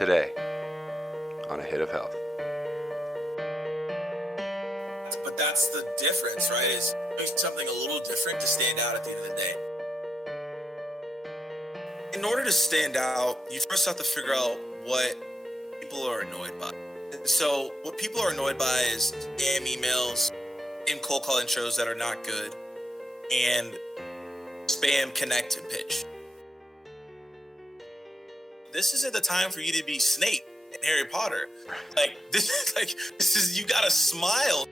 today on A Hit of Health. But that's the difference, right? Is doing something a little different to stand out at the end of the day. In order to stand out, you first have to figure out what people are annoyed by. So what people are annoyed by is spam emails and cold call intros that are not good and spam connect and pitch. This isn't the time for you to be Snape in Harry Potter. This is you gotta smile.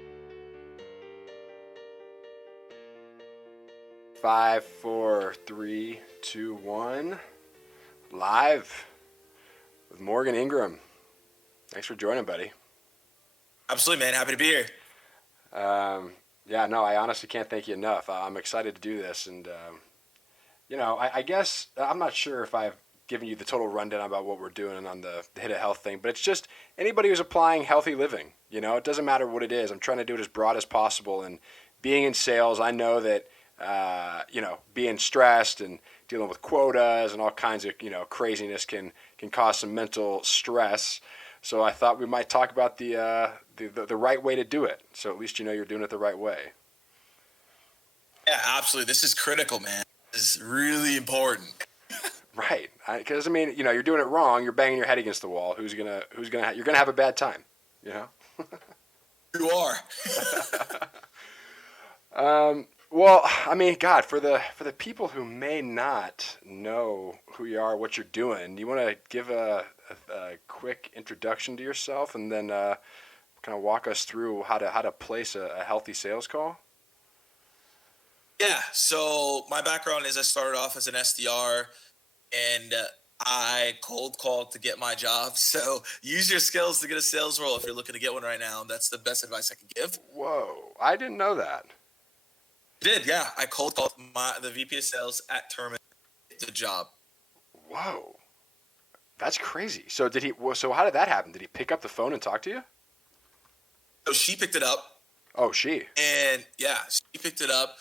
5, 4, 3, 2, 1. Live with Morgan Ingram. Thanks for joining, buddy. Absolutely, man. Happy to be here. I honestly can't thank you enough. I'm excited to do this. And, I guess I'm not sure if I've given you the total rundown about what we're doing on the Hit of Health thing, but it's just anybody who's applying healthy living. It doesn't matter what it is. I'm trying to do it as broad as possible. And being in sales, I know that being stressed and dealing with quotas and all kinds of, craziness can cause some mental stress. So I thought we might talk about the right way to do it. So at least you're doing it the right way. Yeah, absolutely. This is critical, man. This is really important. Right. Because you're doing it wrong. You're banging your head against the wall. You're gonna have a bad time. You are. Well, God, for the people who may not know who you are, what you're doing, you want to give a quick introduction to yourself, and then kind of walk us through how to place a healthy sales call? Yeah. So my background is I started off as an SDR, and I cold called to get my job. So use your skills to get a sales role if you're looking to get one right now. That's the best advice I can give. Whoa, I didn't know that. Yeah. I cold called the VP of sales at Terminal to get the job. Whoa, that's crazy. So So how did that happen? Did he pick up the phone and talk to you? So she picked it up. Oh, she. And yeah, she picked it up,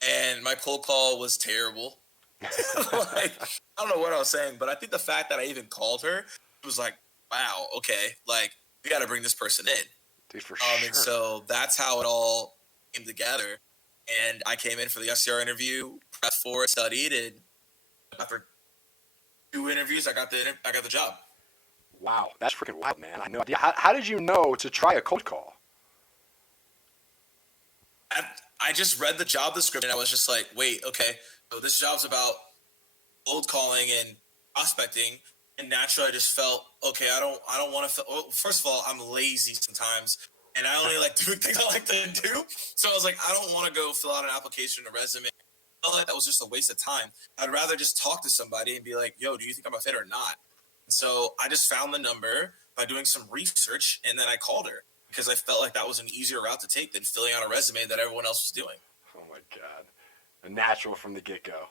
and my cold call was terrible. I don't know what I was saying, but I think the fact that I even called her, it was like, wow, okay, we got to bring this person in. Dude, for sure. And so that's how it all came together. And I came in for the SDR interview, prepped for it, studied, and after 2 interviews, I got the job. Wow, that's freaking wild, man. I had no idea. How did you know to try a cold call? I just read the job description. I was just like, wait, okay, so this job's about cold calling and prospecting. And naturally, I just felt, okay, I don't want to. Well, first of all, I'm lazy sometimes, and I only like doing things I like to do. So I was like, I don't want to go fill out an application, a resume. I felt like that was just a waste of time. I'd rather just talk to somebody and be like, yo, do you think I'm a fit or not? And so I just found the number by doing some research, and then I called her because I felt like that was an easier route to take than filling out a resume that everyone else was doing. Oh my God, a natural from the get-go.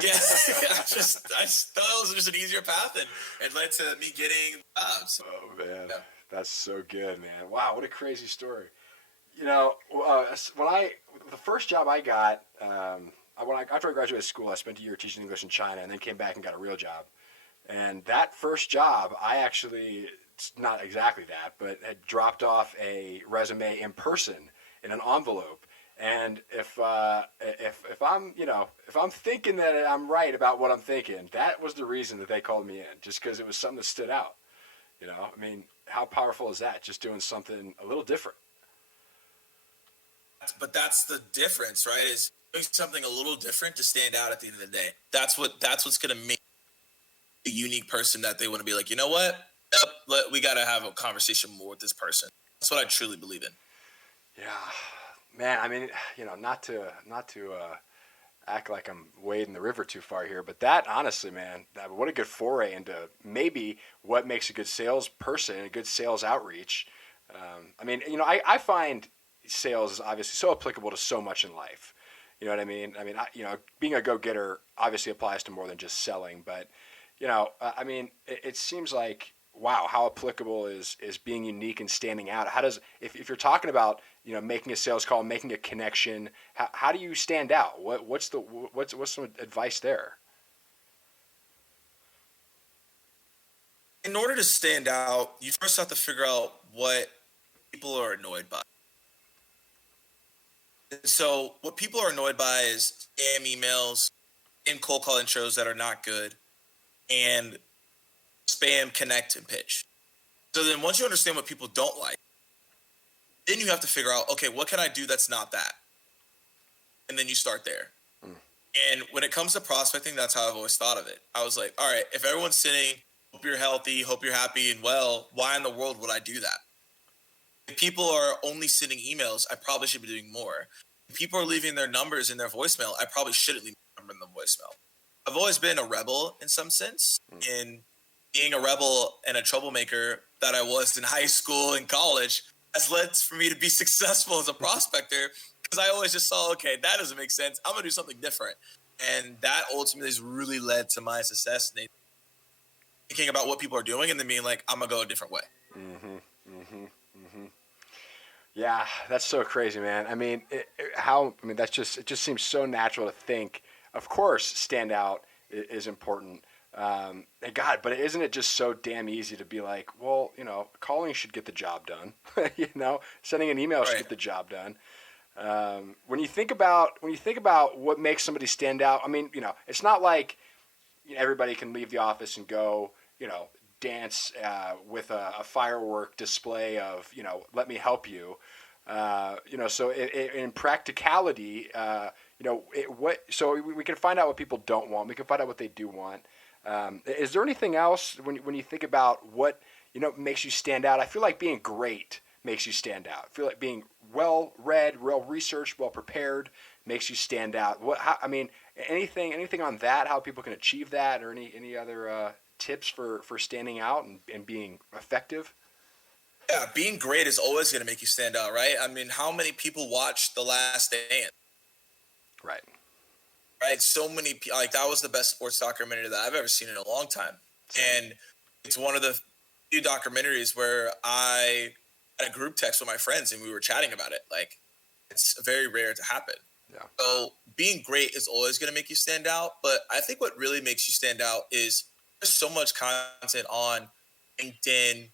Yeah, I just thought it was just an easier path, and it led to me getting jobs. Oh man, yeah. That's so good, man. Wow, what a crazy story. The first job I got, after I graduated school, I spent a year teaching English in China, and then came back and got a real job. And that first job, I actually, it's not exactly that, but had dropped off a resume in person in an envelope. And if I'm thinking that I'm right about what I'm thinking, that was the reason that they called me in, just because it was something that stood out. How powerful is that? Just doing something a little different. But that's the difference, right? Is doing something a little different to stand out at the end of the day. That's what's going to make a unique person that they want to be like, you know what? Yep, we got to have a conversation more with this person. That's what I truly believe in. Yeah. Man, not to act like I'm wading the river too far here, but that, honestly, man, what a good foray into maybe what makes a good salesperson and a good sales outreach. I find sales is obviously so applicable to so much in life. You know what I mean? Being a go-getter obviously applies to more than just selling, but, it seems like, wow, how applicable is being unique and standing out? If you're talking about, making a sales call, making a connection, how do you stand out? What's some advice there? In order to stand out, you first have to figure out what people are annoyed by. And so, what people are annoyed by is spam emails and cold call intros that are not good, and spam, connect, and pitch. So then, once you understand what people don't like, then you have to figure out, okay, what can I do that's not that? And then you start there. Mm. And when it comes to prospecting, that's how I've always thought of it. I was like, all right, if everyone's sitting, hope you're healthy, hope you're happy and well, why in the world would I do that? If people are only sending emails, I probably should be doing more. If people are leaving their numbers in their voicemail, I probably shouldn't leave my number in the voicemail. I've always been a rebel in some sense. In being a rebel and a troublemaker that I was in high school and college has led for me to be successful as a prospector because I always just saw, okay, that doesn't make sense. I'm going to do something different. And that ultimately has really led to my success. And thinking about what people are doing and then being like, I'm going to go a different way. Mm-hmm. Mm-hmm. Mm-hmm. Yeah, that's so crazy, man. I mean, it just seems so natural to think. Of course, stand out is important. And God, but isn't it just so damn easy to be like, well, calling should get the job done. Sending an email should Right. get the job done. When you think about what makes somebody stand out, I mean, it's not like everybody can leave the office and go, dance with a firework display of, let me help you. So in practicality, so we can find out what people don't want. We can find out what they do want. Is there anything else when you think about what, makes you stand out? I feel like being great makes you stand out. I feel like being well read, well researched, well prepared makes you stand out. Anything on that? How people can achieve that, or any other tips for standing out and being effective? Yeah, being great is always going to make you stand out, right? I mean, how many people watch The Last Dance? Right. Right, so many like that was the best sports documentary that I've ever seen in a long time, and it's one of the few documentaries where I had a group text with my friends and we were chatting about it. Like, it's very rare to happen. Yeah. So being great is always going to make you stand out, but I think what really makes you stand out is there's so much content on LinkedIn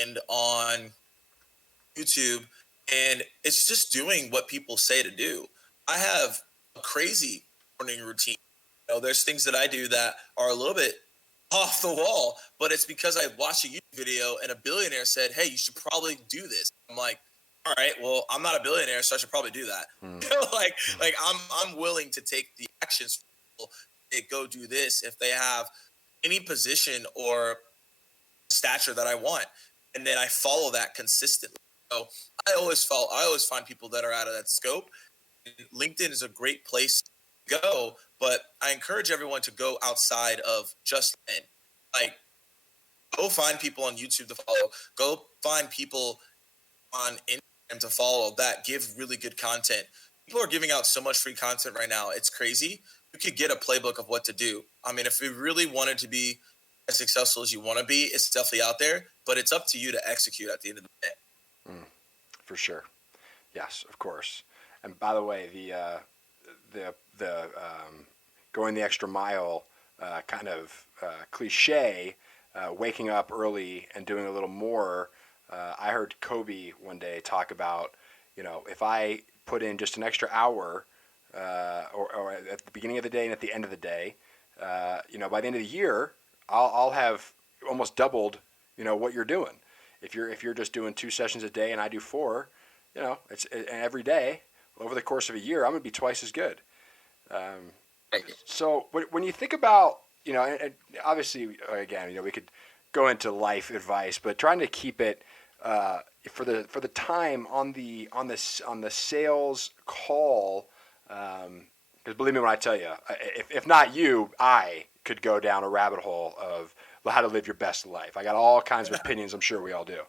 and on YouTube, and it's just doing what people say to do. I have a crazy morning routine. There's things that I do that are a little bit off the wall, but it's because I watched a YouTube video and a billionaire said, "Hey, you should probably do this." I'm like, "All right, well, I'm not a billionaire, so I should probably do that." Mm. Like I'm willing to take the actions. They go do this if they have any position or stature that I want, and then I follow that consistently. So I always find people that are out of that scope. LinkedIn is a great place to go, but I encourage everyone to go outside of just LinkedIn. Like, go find people on YouTube to follow. Go find people on Instagram to follow that give really good content. People are giving out so much free content right now. It's crazy. You could get a playbook of what to do. I mean, if you really wanted to be as successful as you want to be, it's definitely out there, but it's up to you to execute at the end of the day. For sure. Yes, of course. And by the way, the going the extra mile kind of cliche, waking up early and doing a little more. I heard Kobe one day talk about, if I put in just an extra hour, or at the beginning of the day and at the end of the day, by the end of the year, I'll have almost doubled, what you're doing. If you're just doing 2 sessions a day and I do 4, and every day over the course of a year, I'm going to be twice as good. Um, so when you think about, and obviously, again, we could go into life advice, but trying to keep it for the time on the sales call, because believe me when I tell you, if not you, I could go down a rabbit hole of how to live your best life. I got all kinds of opinions. I'm sure we all do.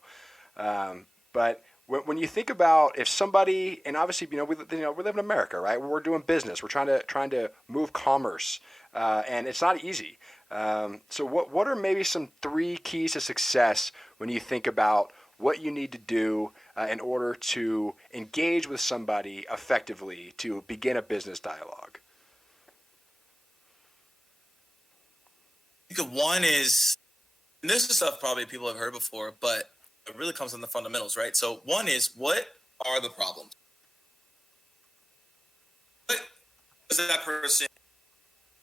But when you think about if somebody, and obviously, we live in America, right? We're doing business. We're trying to move commerce, and it's not easy. So what are maybe some 3 keys to success when you think about what you need to do in order to engage with somebody effectively to begin a business dialogue? I think one is And this is stuff probably people have heard before, but it really comes in the fundamentals, right? So one is, what are the problems? What does that person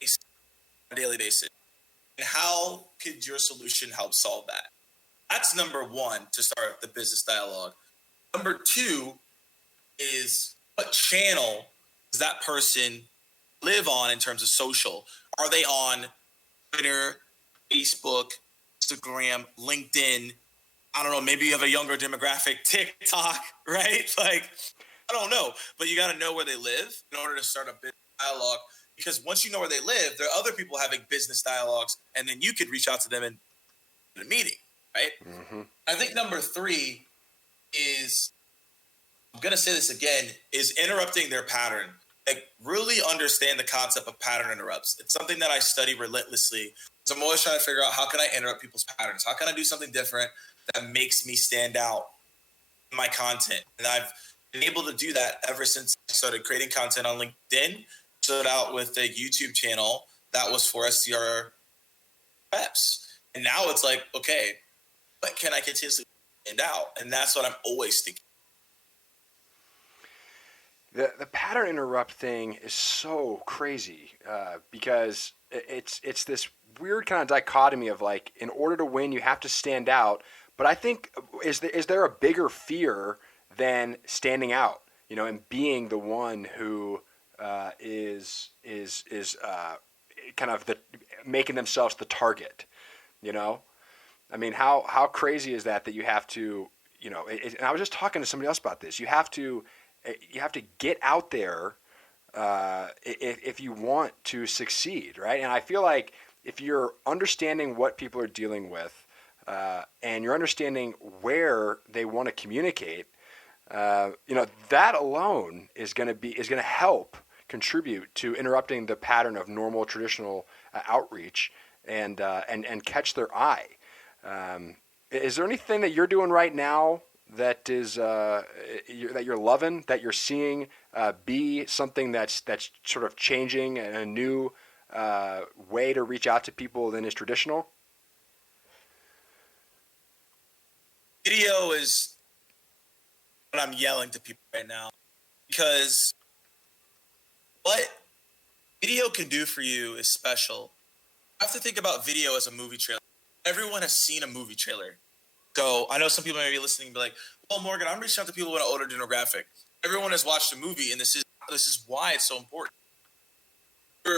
face on a daily basis? And how could your solution help solve that? That's number one to start the business dialogue. Number two is, what channel does that person live on in terms of social? Are they on Twitter, Facebook, Instagram, LinkedIn? I don't know. Maybe you have a younger demographic, TikTok, right? Like, I don't know. But you got to know where they live in order to start a business dialogue. Because once you know where they live, there are other people having business dialogues, and then you could reach out to them in a meeting, right? Mm-hmm. I think number three is, I'm going to say this again, is interrupting their pattern. Like, really understand the concept of pattern interrupts. It's something that I study relentlessly. So I'm always trying to figure out, how can I interrupt people's patterns? How can I do something different that makes me stand out in my content? And I've been able to do that ever since I started creating content on LinkedIn. Stood out with a YouTube channel that was for SDR reps. And now it's like, okay, what can I continuously stand out? And that's what I'm always thinking. The pattern interrupt thing is so crazy because it's this weird kind of dichotomy of, like, in order to win you have to stand out. But I think, is there a bigger fear than standing out, and being the one who is kind of making themselves the target, I mean, how crazy is that you have to, and I was just talking to somebody else about this. You have to get out there if you want to succeed, right? And I feel like if you're understanding what people are dealing with and you're understanding where they want to communicate, that alone is going to help contribute to interrupting the pattern of normal traditional outreach and catch their eye. Is there anything that you're doing right now that is that you're loving, that you're seeing be something that's sort of changing and a new way to reach out to people than is traditional? Video is what I'm yelling to people right now, because what video can do for you is special. You have to think about video as a movie trailer. Everyone has seen a movie trailer. So I know some people may be listening and be like, well, Morgan, I'm reaching out to people with an older demographic. Everyone has watched a movie, and this is why it's so important. For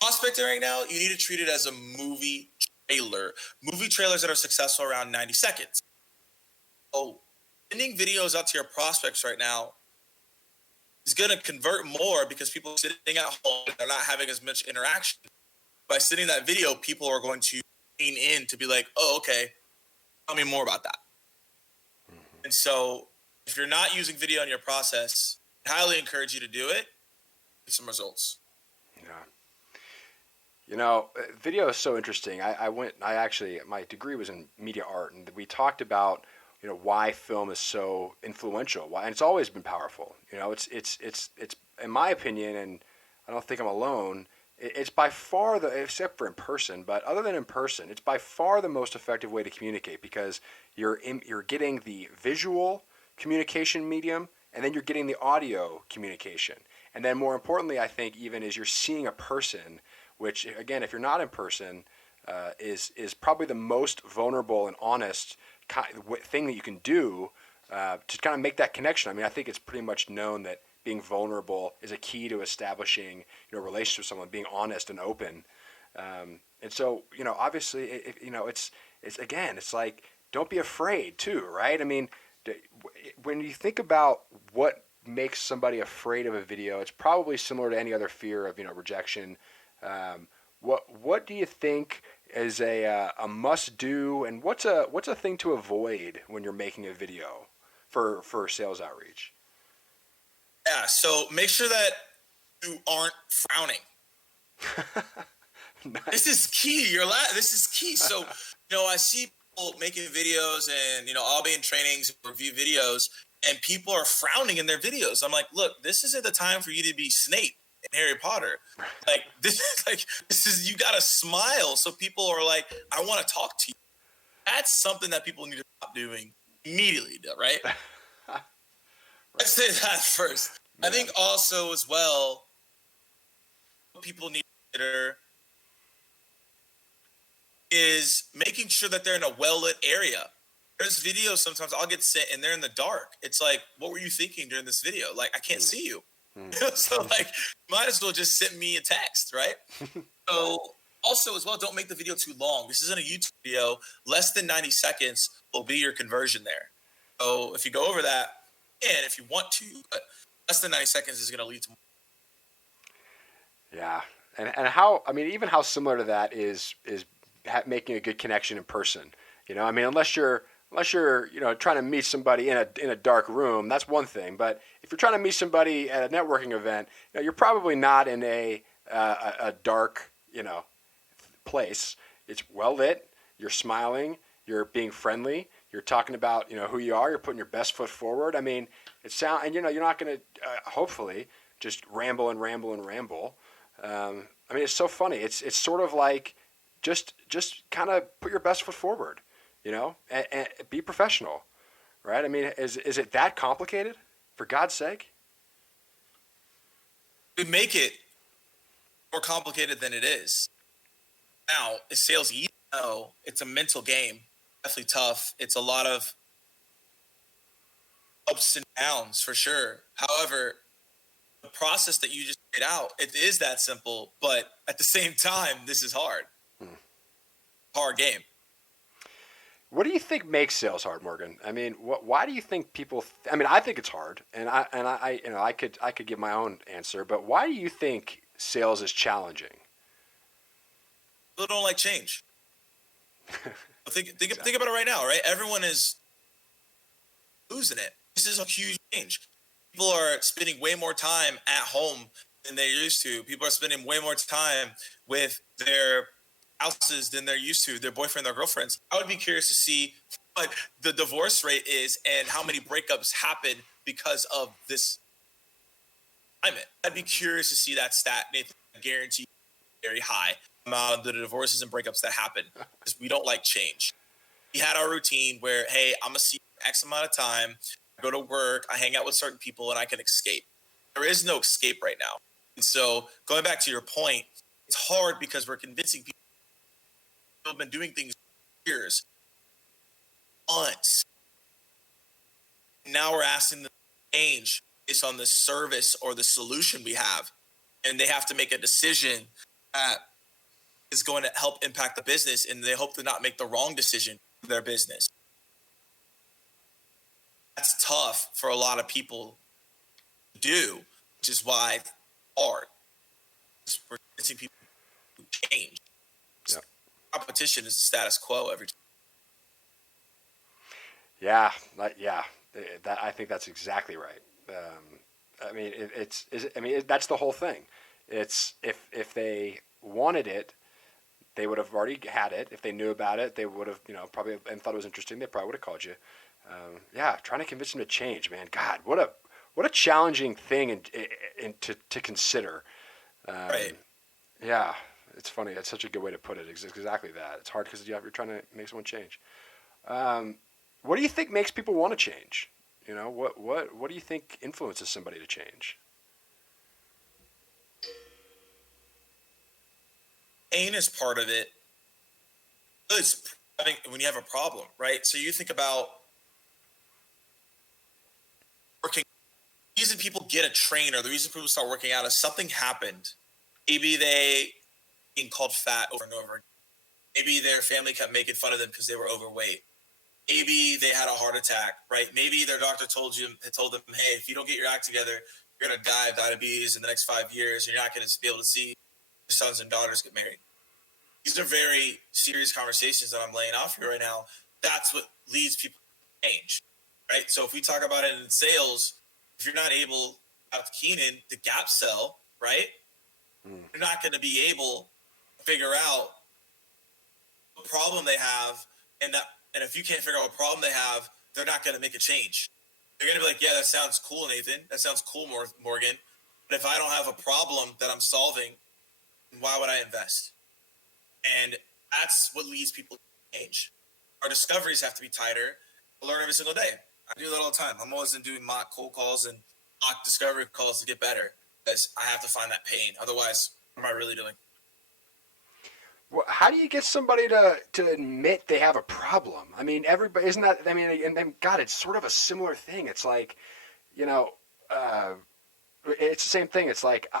prospecting right now, you need to treat it as a movie trailer. Movie trailers that are successful around 90 seconds. So sending videos out to your prospects right now is going to convert more, because people are sitting at home, they're not having as much interaction. By sending that video, people are going to lean in to be like, oh, okay, tell me more about that. And so if you're not using video in your process, I highly encourage you to do it. Get some results. Yeah. Video is so interesting. My degree was in media art, and we talked about, why film is so influential. And it's always been powerful. It's in my opinion, and I don't think I'm alone, it's by far except for in person, but other than in person, it's by far the most effective way to communicate, because you're getting the visual communication medium, and then you're getting the audio communication. And then more importantly, I think, even, is you're seeing a person, which, again, if you're not in person, is probably the most vulnerable and honest thing that you can do to kind of make that connection. I mean, I think it's pretty much known that being vulnerable is a key to establishing, a relationship with someone, being honest and open. And so, obviously, it's like, don't be afraid too, right? I mean, when you think about what makes somebody afraid of a video, it's probably similar to any other fear of, rejection. What do you think is a must do, and what's a thing to avoid when you're making a video for sales outreach? Yeah, so make sure that you aren't frowning. Nice. This is key. This is key. So, I see people making videos, and, I'll be in trainings, review videos, and people are frowning in their videos. I'm like, look, this isn't the time for you to be Snape in Harry Potter. Like, this is you got to smile. So people are like, I want to talk to you. That's something that people need to stop doing immediately, right? Right. Let's say that first. I Man. think also as well, people need to consider is making sure that they're in a well-lit area. There's videos sometimes I'll get sent and they're in the dark. It's like, what were you thinking during this video? Like, I can't Mm. see you. Mm. So like, might as well just send me a text, right? Right. So also as well, don't make the video too long. This isn't a YouTube video. Less than 90 seconds will be your conversion there. So if you go over that, and if you want to, but less than 90 seconds is going to lead to more. Yeah. And how, I mean, even how similar to that is making a good connection in person. You know, I mean, unless you're trying to meet somebody in a dark room, that's one thing. But if you're trying to meet somebody at a networking event, you're probably not in a dark place. It's well lit. You're smiling. You're being friendly. You're talking about who you are. You're putting your best foot forward. I mean, and you're not going to hopefully just ramble and ramble and ramble. I mean, it's so funny. It's sort of like just kind of put your best foot forward, and be professional, right? I mean, is it that complicated? For God's sake. We make it more complicated than it is. Now, is sales easy? No, it's a mental game. Definitely tough. It's a lot of ups and downs for sure. However, the process that you just laid out, it is that simple, but at the same time, this is hard. Hmm. Hard game. What do you think makes sales hard, Morgan? I mean, why do you think people? I mean, I think it's hard, and I could give my own answer, but why do you think sales is challenging? People don't like change. Think about it right now, right? Everyone is losing it. This is a huge change. People are spending way more time at home than they used to. People are spending way more time with their spouses than they're used to, their boyfriend, their girlfriends. I would be curious to see what the divorce rate is and how many breakups happen because of this climate. I'd be curious to see that stat, Nathan. I guarantee you very high amount of the divorces and breakups that happen because we don't like change. We had our routine where, hey, I'm going to see you for X amount of time. I go to work, I hang out with certain people, and I can escape. There is no escape right now. And so going back to your point, it's hard because we're convincing people who have been doing things for years, months. Now we're asking them to change based on the service or the solution we have. And they have to make a decision that is going to help impact the business, and they hope to not make the wrong decision for their business. That's tough for a lot of people to do, which is why it's hard. We're convincing people to change. Yep. Competition is the status quo every time. Yeah, that I think that's exactly right. I mean, that's the whole thing. It's if they wanted it, they would have already had it. If they knew about it, they would have, probably and thought it was interesting. They probably would have called you. Yeah, trying to convince them to change, man. God, what a challenging thing and to consider. Right. Yeah, it's funny. That's such a good way to put it. It's exactly that. It's hard because you're trying to make someone change. What do you think makes people want to change? What do you think influences somebody to change? Pain is part of it. It's when you have a problem, right? So you think about working. The reason people get a trainer, the reason people start working out is something happened. Maybe they being called fat over and over. Maybe their family kept making fun of them because they were overweight. Maybe they had a heart attack, right? Maybe their doctor told them, hey, if you don't get your act together, you're going to die of diabetes in the next 5 years. And you're not going to be able to see your sons and daughters get married. These are very serious conversations that I'm laying off here right now. That's what leads people to change, right? So if we talk about it in sales, if you're not able, out Keenan, the gap sell, right? You're not going to be able to figure out what problem they have, and if you can't figure out what problem they have, they're not going to make a change. They're going to be like, yeah, that sounds cool, Nathan. That sounds cool, Morgan. But if I don't have a problem that I'm solving, why would I invest? And that's what leads people to change. our discoveries have to be tighter. I learn every single day. I do that all the time. I'm always doing mock cold calls and mock discovery calls to get better because I have to find that pain. Otherwise, what am I really doing? Well, how do you get somebody to admit they have a problem? I mean, everybody isn't that. I mean, and then God, it's sort of a similar thing. It's like, you know, uh, it's the same thing. It's like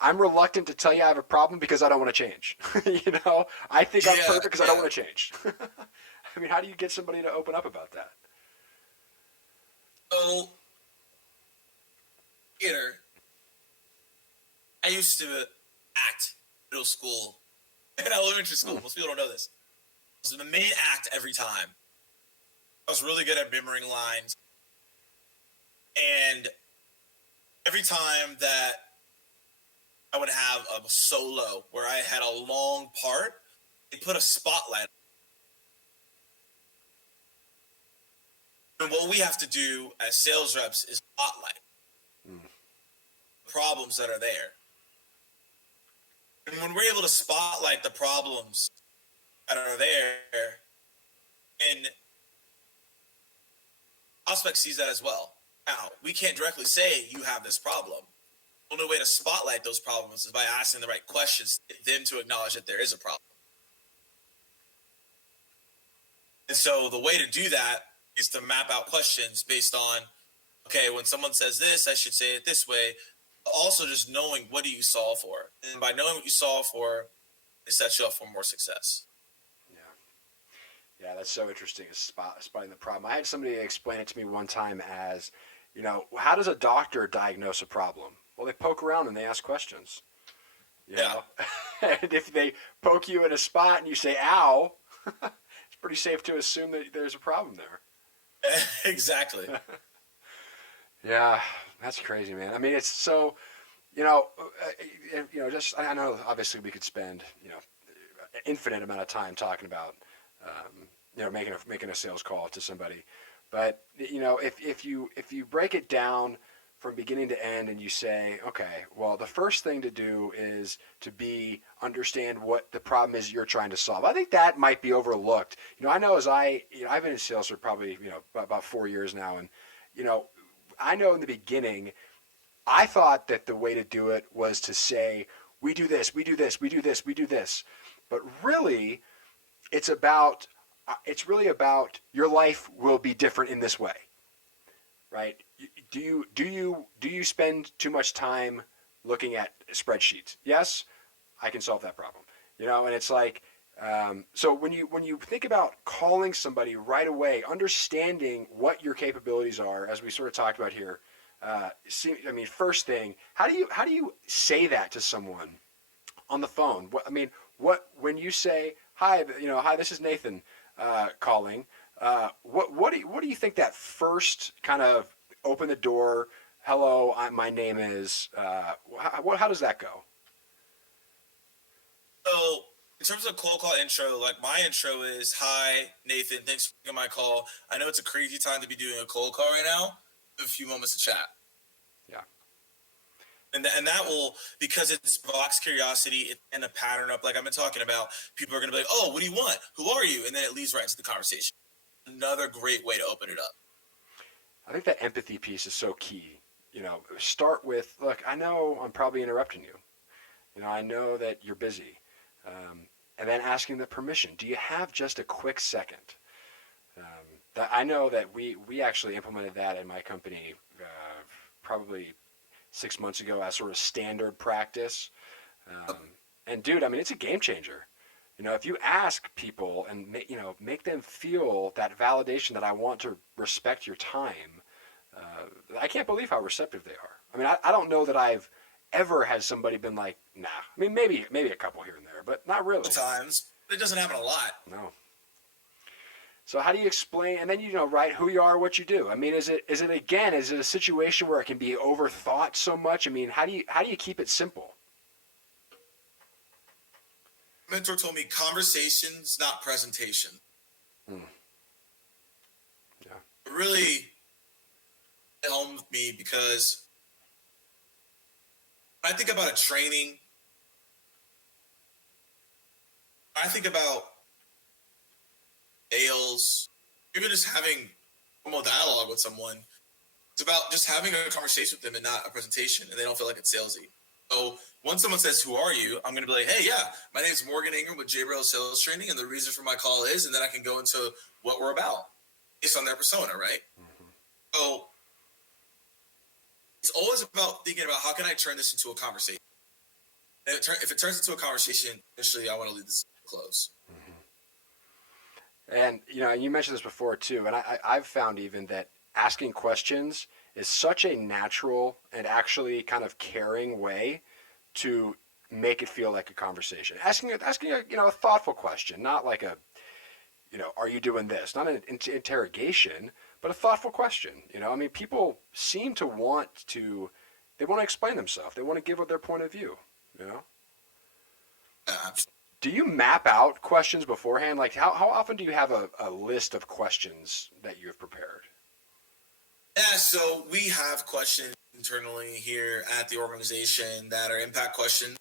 I'm reluctant to tell you I have a problem because I don't want to change. I think I'm Yeah, perfect because I don't yeah. want to change. I mean, how do you get somebody to open up about that? So, theater, I used to act middle school and elementary school. Hmm. Most people don't know this. So the main act every time. I was really good at mimicking lines. And every time that I would have a solo where I had a long part, they put a spotlight. And what we have to do as sales reps is spotlight Hmm. the problems that are there. And when we're able to spotlight the problems that are there, and prospect sees that as well. Now, we can't directly say you have this problem. The only way to spotlight those problems is by asking the right questions to get them to acknowledge that there is a problem. And so the way to do that is to map out questions based on, okay, when someone says this, I should say it this way. Also, just knowing what do you solve for. And by knowing what you solve for, it sets you up for more success. Yeah, yeah, that's so interesting. Is spotting the problem. I had somebody explain it to me one time as, how does a doctor diagnose a problem? Well, they poke around and they ask questions. You Yeah, know, and if they poke you in a spot and you say "ow," it's pretty safe to assume that there's a problem there. exactly. Yeah, that's crazy, man. I mean, it's so just I know obviously we could spend infinite amount of time talking about making a sales call to somebody, but if you break it down from beginning to end and you say, okay, well, the first thing to do is to understand what the problem is you're trying to solve. I think that might be overlooked. I know I've been in sales for probably about 4 years now, and you know I know in the beginning I thought that the way to do it was to say, we do this, we do this, we do this, we do this. But really, it's about it's really about your life will be different in this way, right? Do you spend too much time looking at spreadsheets? Yes, I can solve that problem. And it's like, so when you think about calling somebody right away, understanding what your capabilities are, as we sort of talked about here. First thing, how do you say that to someone on the phone? What when you say hi, hi, this is Nathan calling. What do you think that first kind of open the door? Hello, my name is. How does that go? So, in terms of cold call intro, like my intro is, "Hi, Nathan. Thanks for taking my call. I know it's a crazy time to be doing a cold call right now. A few moments to chat." Yeah. And that will, because it's box curiosity and a pattern up, like I've been talking about, people are going to be like, "Oh, what do you want? Who are you?" And then it leads right into the conversation. Another great way to open it up. I think that empathy piece is so key. Start with, look, I know I'm probably interrupting you. I know that you're busy. And then asking the permission. Do you have just a quick second? I know that we actually implemented that in my company probably 6 months ago as sort of standard practice. Um, and dude, I mean, it's a game changer. If you ask people and make them feel that validation that I want to respect your time, I can't believe how receptive they are. I mean, I don't know that I've ever had somebody been like, nah. I mean, maybe a couple here and there, but not really. Times it doesn't happen a lot. No. So how do you explain? And then right, who you are, what you do. I mean, is it a situation where it can be overthought so much? I mean, how do you keep it simple? Mentor told me conversations, not presentation. Hmm. Yeah. It really helped me because when I think about a training, when I think about sales, even just having normal dialogue with someone. It's about just having a conversation with them and not a presentation, and they don't feel like it's salesy. So once someone says, "Who are you?" I'm going to be like, "Hey, yeah, my name is Morgan Ingram with JBrail Sales Training, and the reason for my call is," and then I can go into what we're about based on their persona, right? Mm-hmm. So it's always about thinking about how can I turn this into a conversation. And if it turns into a conversation, eventually I want to lead this close. And you mentioned this before too, and I've found even that asking questions is such a natural and actually kind of caring way to make it feel like a conversation. Asking a thoughtful question, not like a are you doing this? Not an interrogation, but a thoughtful question. I mean, people seem to they want to explain themselves. They want to give up their point of view. You know. Uh, Do you map out questions beforehand? Like, how often do you have a list of questions that you have prepared? Yeah, so we have questions internally here at the organization that are impact questions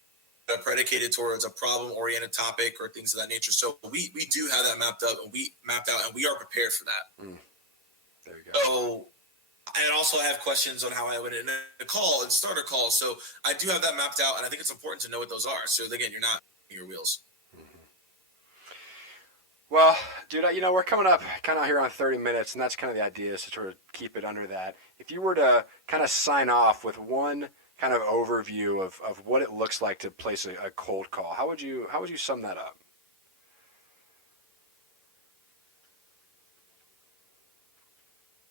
that are predicated towards a problem-oriented topic or things of that nature. So we do have that mapped out, and we are prepared for that. There you go. So and also I have questions on how I would end a call and start a call. So I do have that mapped out, and I think it's important to know what those are. So again, you're not in your wheels. Well, dude, we're coming up kind of here on 30 minutes, and that's kind of the idea is to sort of keep it under that. If you were to kind of sign off with one kind of overview of what it looks like to place a cold call, how would you sum that up?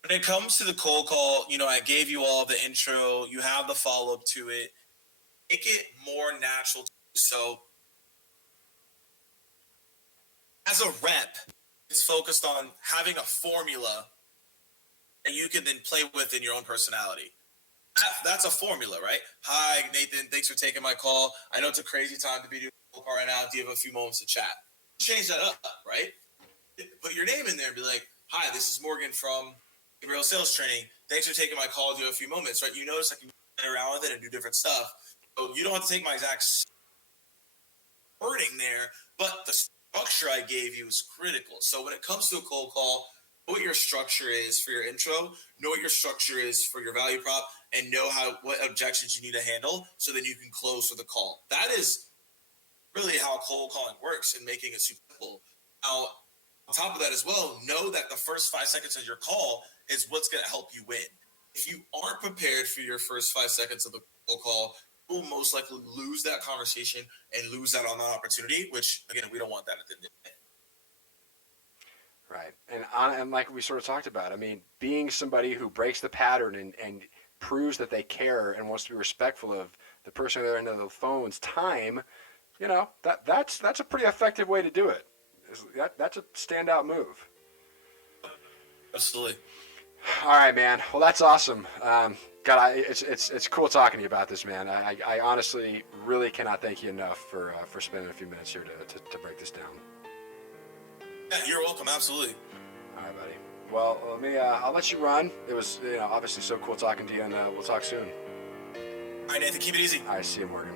When it comes to the cold call, I gave you all the intro. You have the follow up to it. Make it more natural to do so. As a rep, it's focused on having a formula that you can then play with in your own personality. That's a formula, right? Hi, Nathan. Thanks for taking my call. I know it's a crazy time to be doing a call right now. Do you have a few moments to chat? Change that up, right? Put your name in there and be like, "Hi, this is Morgan from Real Sales Training. Thanks for taking my call. Do you have a few moments?" Right? You notice I can play around with it and do different stuff. So you don't have to take my exact wording there, but the structure I gave you is critical. So when it comes to a cold call, know what your structure is for your intro, know what your structure is for your value prop, and know what objections you need to handle so that you can close for the call. That is really how cold calling works and making it super simple. Now, on top of that as well, know that the first 5 seconds of your call is what's going to help you win. If you aren't prepared for your first 5 seconds of the cold call, you will most likely lose that conversation and lose out on that opportunity, which, again, we don't want that at the end of the day. Right. And like we sort of talked about, I mean, being somebody who breaks the pattern and proves that they care and wants to be respectful of the person at the other end of the phone's time, that's a pretty effective way to do it. That's a standout move. Absolutely. All right, man. Well, that's awesome. God, it's cool talking to you about this, man. I honestly really cannot thank you enough for spending a few minutes here to break this down. Yeah, you're welcome. Absolutely. All right, buddy. Well, I'll let you run. It was obviously so cool talking to you, and we'll talk soon. All right, Nathan. Keep it easy. All right, see you, Morgan.